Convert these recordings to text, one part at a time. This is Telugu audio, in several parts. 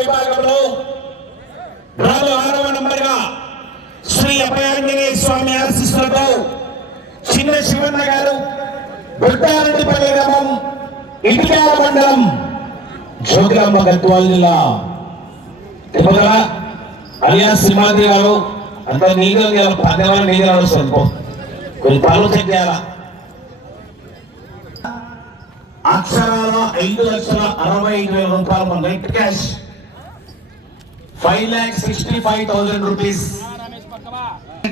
విభాగంలో రాను 6వ నంబర్గా శ్రీ అభయాంజనేయ స్వామి ఆశీస్సులతో చిన్న శివన్న గారు బుట్టారెడ్డిపల్లి గ్రామం ఇటికాల మండలం జోగులాంబ గద్వాల జిల్లా తిరుమల అలియాస్ సింహాద్రి గారు అంత నీళ్ళు పదేవాళ్ళ నీళ్ళు వస్తుంది కొన్ని పనులు చెక్ చేయాలా అక్షరాల 5,65,000 రూపాయలు మన నెట్ క్యాష్ 5,65,000 రూపీస్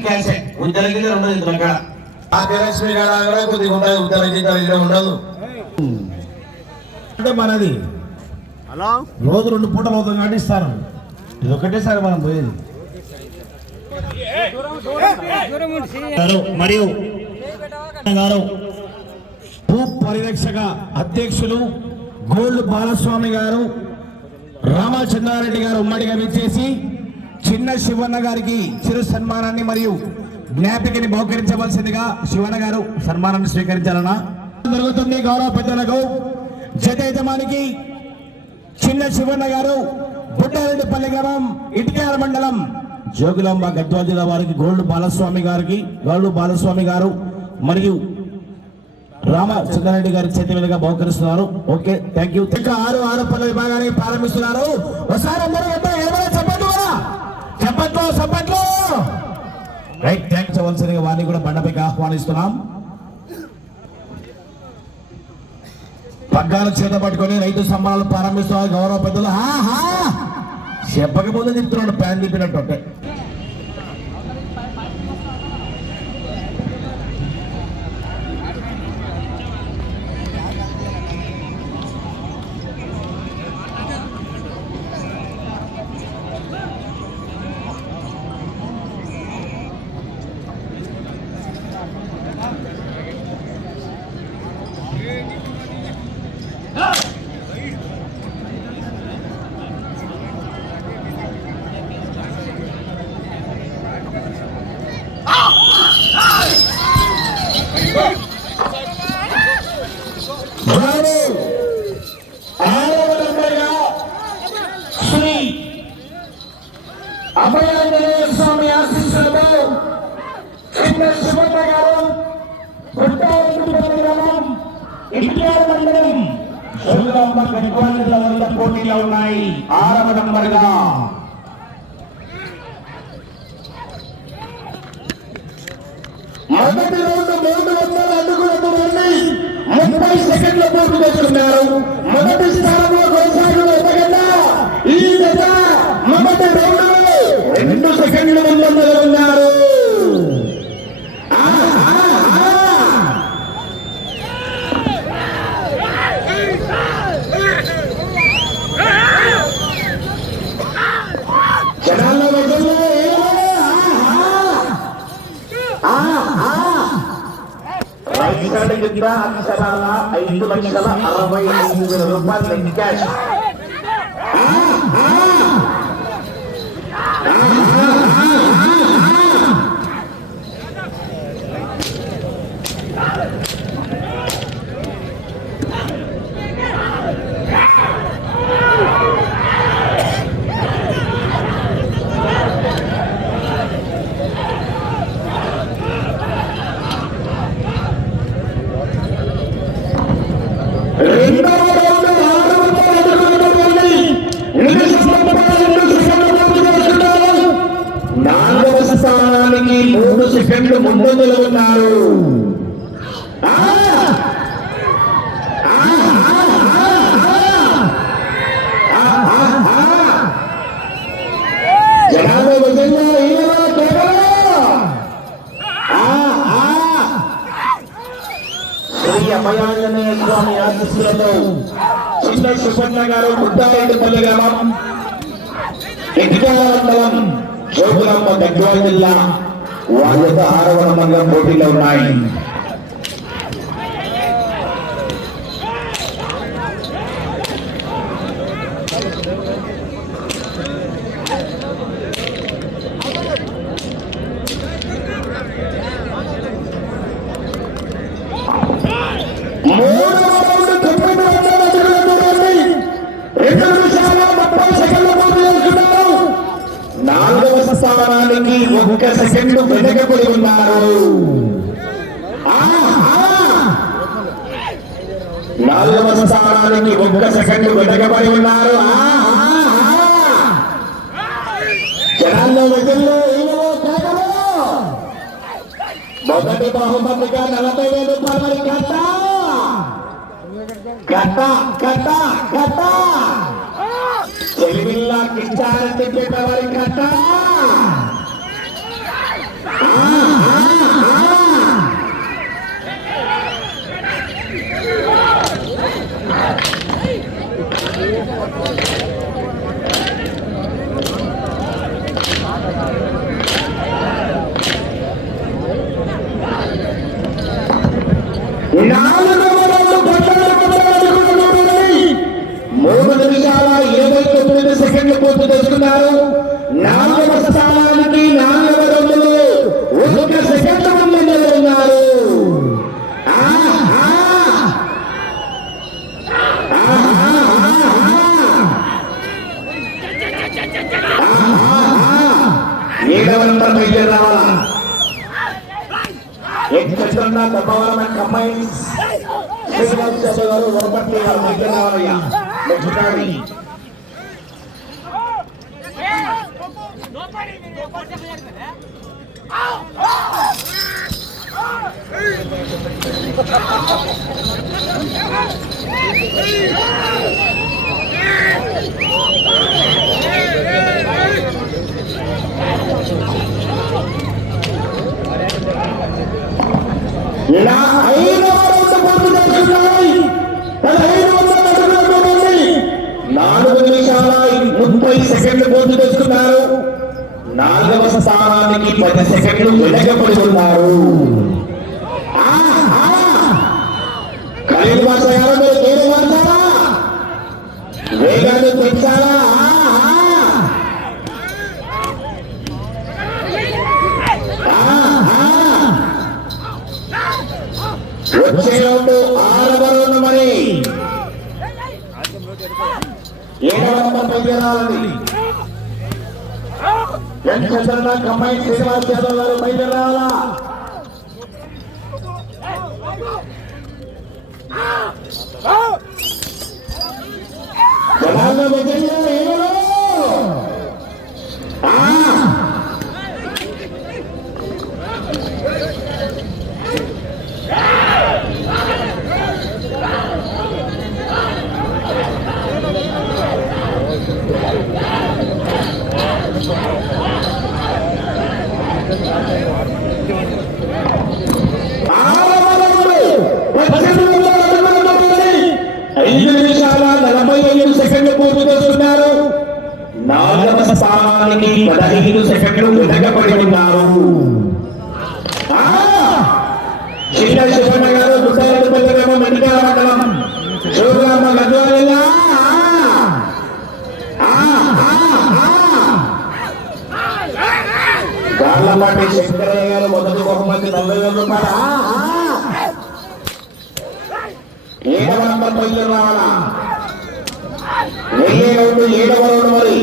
క్యాష్ ఉద్దరగిరి ఉండదు అక్కడ ఆదిలక్ష్మి గారు కొద్దిగా ఉండదు ఉద్దరగిరి ఉండదు అంటే మనది అలా రోజు 2 పూటలు అవుతుంది కాబట్టి ఇస్తారు ఇది ఒకటేసారి మనం పోయేది మరియు భూ పరిరక్షక అధ్యక్షులు గోల్డ్ బాలస్వామి గారు రామచంద్రారెడ్డి గారు ఉమ్మడిగా విచ్చేసి చిన్న శివన్న గారికి చిరు సన్మానాన్ని మరియు జ్ఞాపికని బహుకరించవలసిందిగా శివన్న గారు సన్మానాన్ని స్వీకరించాలన్నా జరుగుతుంది. గౌరవ పెద్దలకు జత యజమానికి చిన్న శివన్న గారు బుట్టారెడ్డిపల్లి గ్రామం ఇటికాల మండలం జోగులాంబ గద్వాల జిల్లా వారికి గోల్డ్ బాలస్వామి గారు మరియు రామచంద్రారెడ్డి గారి చేతి మీదుగా బహుకరిస్తున్నారు. Okay, thank you. 6 పనుల విభాగాన్ని ప్రారంభిస్తున్నారు. ఒకసారి అందరూ చెప్పట్లు రైట్ థ్యాంక్ చేయవలసిందిగా వారిని కూడా బండపైకి ఆహ్వానిస్తున్నాం. పగ్గాలు చేత పట్టుకొని రైతు సంబరాలు ప్రారంభిస్తున్నారు. గౌరవ పెద్దలు చెప్పకపోతే చెప్తున్నాడు ప్యాన్ తిప్పినట్టు. ఓకే, అభయాంజనేయ స్వామి ఆశీస్సులతో చిన్న శివన్న గారు బుట్టారెడ్డిపల్లి గ్రామం ఇటికాల మండలం జోగులాంబ గద్వాల జిల్లా వద్ద పోటీలో ఉన్నాయి. 6వ నంబర్గా మొదటి రౌండ్ 300 అడుగులతో వెళ్ళి 30 సెకండ్ల పూర్తి చేసుకున్నారు. మొదటి స్థానంలో కొనసాగిన ఎదగన్నా ఈ జత మొదటి రౌండ్ 2 సెకండ్ల ముందంజలో ఉన్నారు. జనాల్లో కింద అక్షరాల 5,65,000 రూపాయలు క్యాష్. స్థానానికి 3 సెకండ్లు ముందంజలో ఉన్నారు. శ్రీ అభయాంజనేయ స్వామి ఆశీస్సులతో చిన్న శివన్న గారు బుట్టారెడ్డిపల్లి గ్రామం ఇటికాల మండలం జోగులాంబ గద్వాల జిల్లా వారి 6వ నంబర్గా పోటీలో ఉన్నాయి. మూడవ రౌండ్ 9 నిమిషాల 30 సెకండ్ల స్థానానికి 1 సెకండ్ వెనకబడి ఉన్నారు. 4వ స్థానానికి 1 సెకండ్ వెనకబడి ఉన్నారు. జనాల్లో వెతుల్లో మొదటి బహుమతిగా 40,000 రూపాయలు కట్ట చెలివిల్లా కిచ్చారంటే చెప్పేవారి కట్ట. సెకండ్లు పూర్తి చేసుకున్నారు. 4వ స్థానానికి 4వ రౌండ్లో 1 సెకండ్ ముందంజలో ఉన్నారు. ఏడవ నంబర్ బయలుదేరి రావాలా. ఎక్కడ దబ్బవరం కంబైన్స్ శ్రీనివాస్ గారు వరపట్టి గారు బయలుదేరి రావాలయ్యా. నా 5వ రౌండ్ పూర్తి చేసుకున్నాయి. 4 నిమిషాల 30 సెకండ్లు పూర్తి చేసుకున్నారు. 4వ స్థానానికి 10 సెకండ్లు వెనకబడి ఉన్నారు. ఖలీల్ బాషా గారు మీరు పేరు మార్చారా, వేగాన్ని పెంచారా? వచ్చే రౌండ్ 6వ రౌండ్. మరి 7వ నంబర్ బయలుదేరాలండి. వెంకటరమణ కంబైన్ శ్రీనివాస్ యాదవ్ గారు బయలుదేరాలా. జనాల్లో విజయంలో ఏమో పూర్తిస్తున్నారు. 4వ స్థానానికి 15 సెకండ్లు వెనకబడి ఉన్నారు. చిన్న శివన్న గారు గుట్టారెడ్డిపల్లి గ్రామం మెడికల్ మండలం శివరామ గద్వాల. గార్లపాటి శంకరయ్య గారు మొదటి బహుమతి 40,000 రూపాయలు. 7వ నంబర్ బయలు రావాలా. 7వ రౌండ్. మరి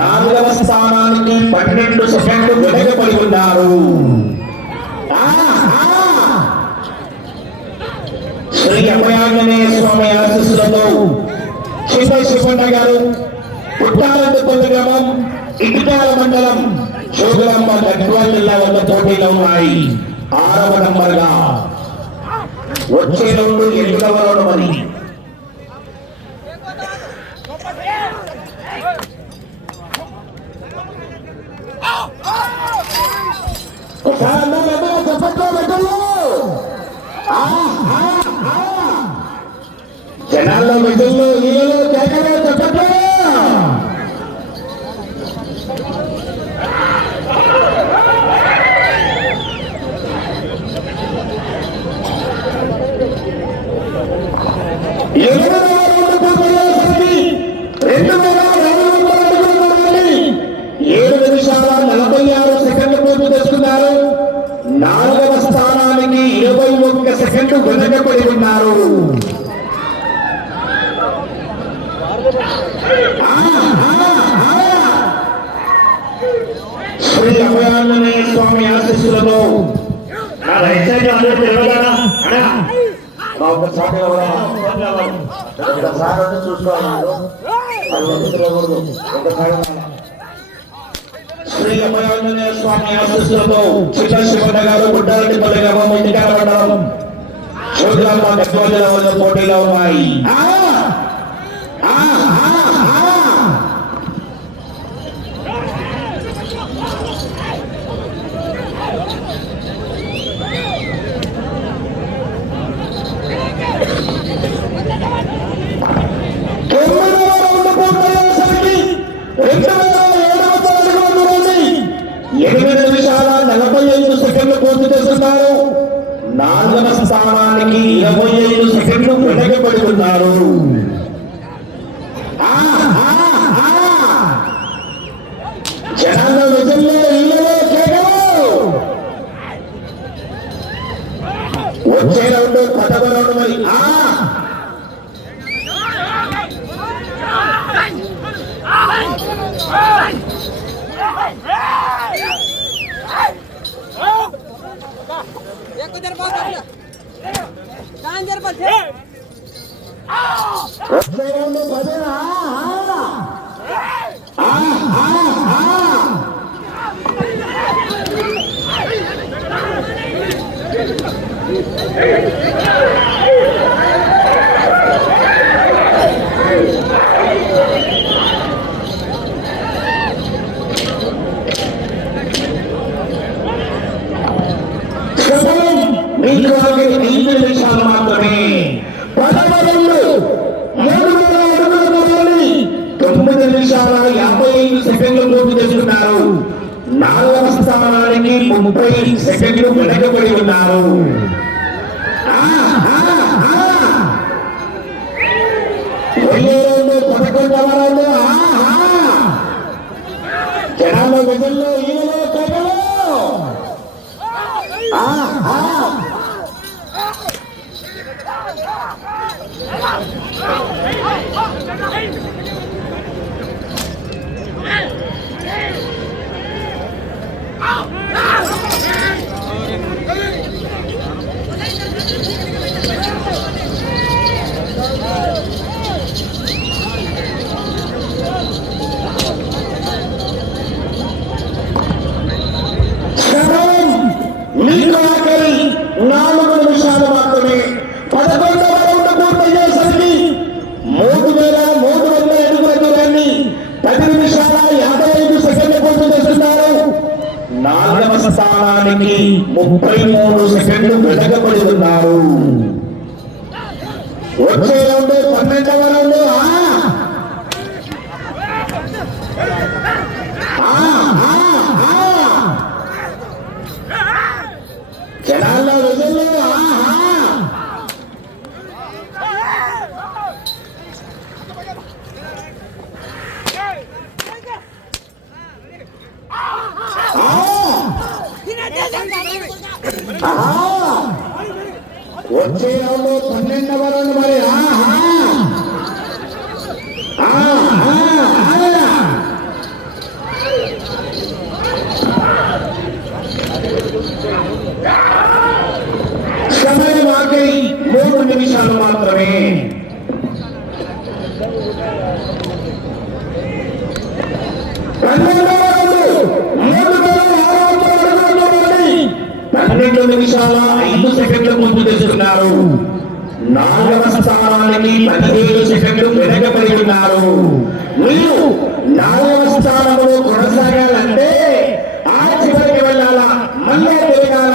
నాలుగవ స్థానానికి 12 సెకండ్లు వెనకబడి ఉన్నారు. శ్రీ అభయాంజనేయ స్వామి ఆశీస్సులతో చిన్న శివన్న గారు పుట్టాలంతపల్లి గ్రామం ఇటుకాల మండలం జోగులాంబ గద్వాల జిల్లా వద్ద పోటీలో ఉన్నాయి. 6వ నంబర్గా వచ్చే రౌండ్ 8వ రౌండ్. మరి జనాల్లో మిగుల్లో ఈలో కేకలో చెప్పట్లే. బాలస్వామి ఆశీస్సులతో నా రైట్ సైడ్ అందరూ తిరగలరా ఒకసారి చూసుకోవాలి శ్రీ అభయాంజనేయ స్వామి ఆశీస్సులతో చిన్న శివన్న గారు గుడ్డారెడ్డిపల్లి గ్రామం ఇంటికాడ మండలం చోద్రాల జిల్లా పోటీలో ఉన్నాయి. నాలుగవ స్థానానికి 25 సెకండ్లు వెనకబడి ఉన్నారు. జనాల విజయంలో ఇళ్ళలో కేవలం వచ్చే రౌండ్ 10వ రౌండ్ మరి మీకు 5 నిమిషాలు మాత్రమే. 9 నిమిషాల 55 సెకండ్లు పూర్తి చేస్తున్నారు. 4వ స్థానానికి 30 సెకండ్లు వెనకబడి ఉన్నారు. జనాల విజయంలో ఈలో మీకు 4 నిమిషాలు మాత్రమే. 11వ రౌండ్ పూర్తయ్యేసరికి 3,300 అడుగుల దూరాన్ని 10 నిమిషాల 55 సెకండ్లు పూర్తి చేస్తున్నారు. 4వ స్థానానికి 33 సెకండ్లు వెనకబడి ఉన్నారు. వచ్చే రౌండ్ 12వ రౌండ్ జనాల్లో విజయంలో వచ్చే రౌండ్ 12వ రౌండ్ మరి సమయం ఆగి 3 నిమిషాలు మాత్రమే. పన్నెండు నిమిషాల 5 సెకండ్లు ముందు తెస్తున్నారు. 4వ స్థానానికి 17 సెకండ్లు వెనకబడి ఉన్నారు. మీరు 4వ స్థానంలో కొనసాగాలంటే ఆ చివరికి వెళ్ళాలా, మళ్ళీ తిరగాల.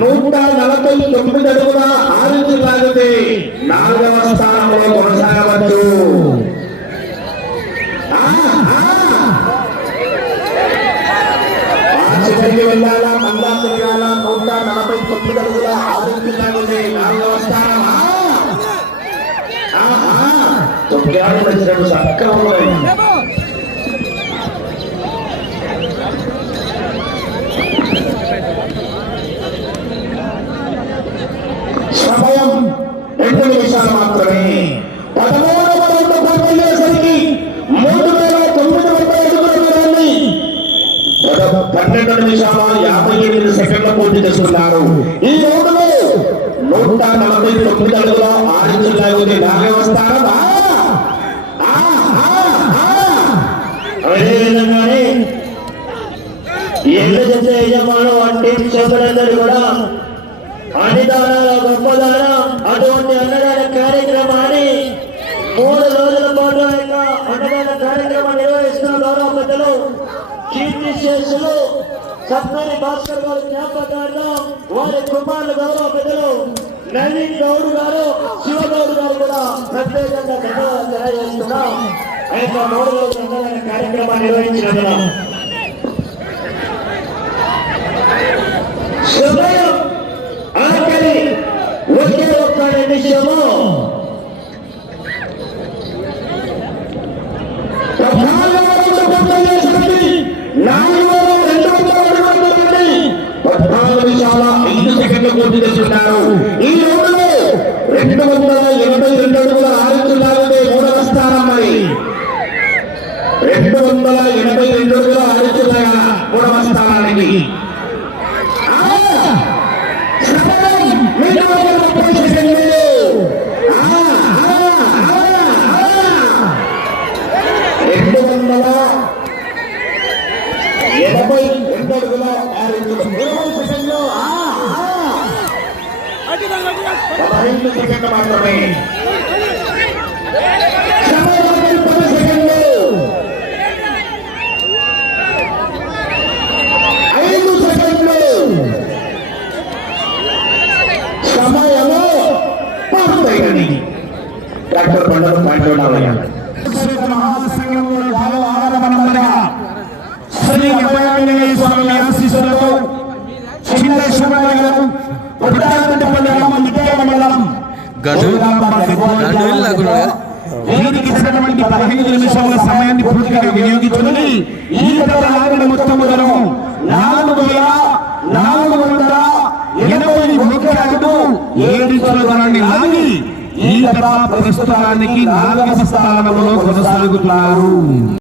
149 అడుగుల 6 ఇంచులు లాగితే 4వ స్థానంలో కొనసాగవచ్చు. చివరికి వెళ్ళాలా, మళ్ళా తిరగాల. 149 అడుగుల 6 ఇంచులు లాగితే 4వ స్థానం. 9 వచ్చినట్టు సక్రమంలో సమయం 2 నిమిషాలు మాత్రమే. 13వ రౌండ్ పూర్తయ్యేసరికి 3,900 అడుగుల దూరాన్ని 12 నిమిషాల 58 సెకండ్ల పూర్తి చేస్తున్నారు. ఈ రౌండ్లో 149 అడుగుల 6 ఇంచుల లాగుని 4వ స్థానం. అదేవిధంగానే ఎల్లు చేసే యజమానులు వంటి సభ్యులందరూ కూడా అన్నదానాల గొప్పదానం అటువంటి అన్నదాన కార్యక్రమాన్ని 3 రోజుల పాటు అన్నదాన కార్యక్రమాన్ని నిర్వహిస్తున్న గౌరవ పెద్దలు కీర్తి శేషులు సత్మని భాస్కర్ గారు జ్ఞాపకార్థం వారి కుమారులు గౌరవ పెద్దలు నవీన్ గౌడ్ గారు శివగౌడ్ గారు కూడా ప్రత్యేకంగా ధన్యవాదాలు తెలియజేస్తున్నాం. ఆయన 3 రోజుల అన్నదాన కార్యక్రమాన్ని నిర్వహించిన సమయం ఆఖరి ఒకే ఒక్క నిమిషము. పూర్తి చేస్తున్నారు. ఈ రోజులో 282 అడుగుల 6 ఇంచుల లాగుని 3వ స్థానం. మరి 282 అడుగుల 6 ఇంచుల 3వ స్థానానికి సెకండ్ మాత్రమే. 10 సెకండ్లు 5 సెకండ్లు సమయము పూర్తయింది. డాక్టర్ బండలు పాయింట్ మహాసంఘంలో ఆరంభంగా శ్రీ అభయాంజనేయ స్వామి ఆశీస్సులతో చిన్న శివయ్య గారు పుట్టారెడ్డిపల్లి గ్రామం నిత్యాల మండలం వీరికి ఇచ్చినటువంటి 15 నిమిషాల సమయాన్ని పూర్తిగా వినియోగించుకుని ఈ లాగిన మొత్తం ధరము 4,481 అడుగు 7 ఇంచుల ధనాన్ని లాగి ఈ ప్రస్తుతానికి 4వ స్థానంలో కొనసాగుతున్నారు.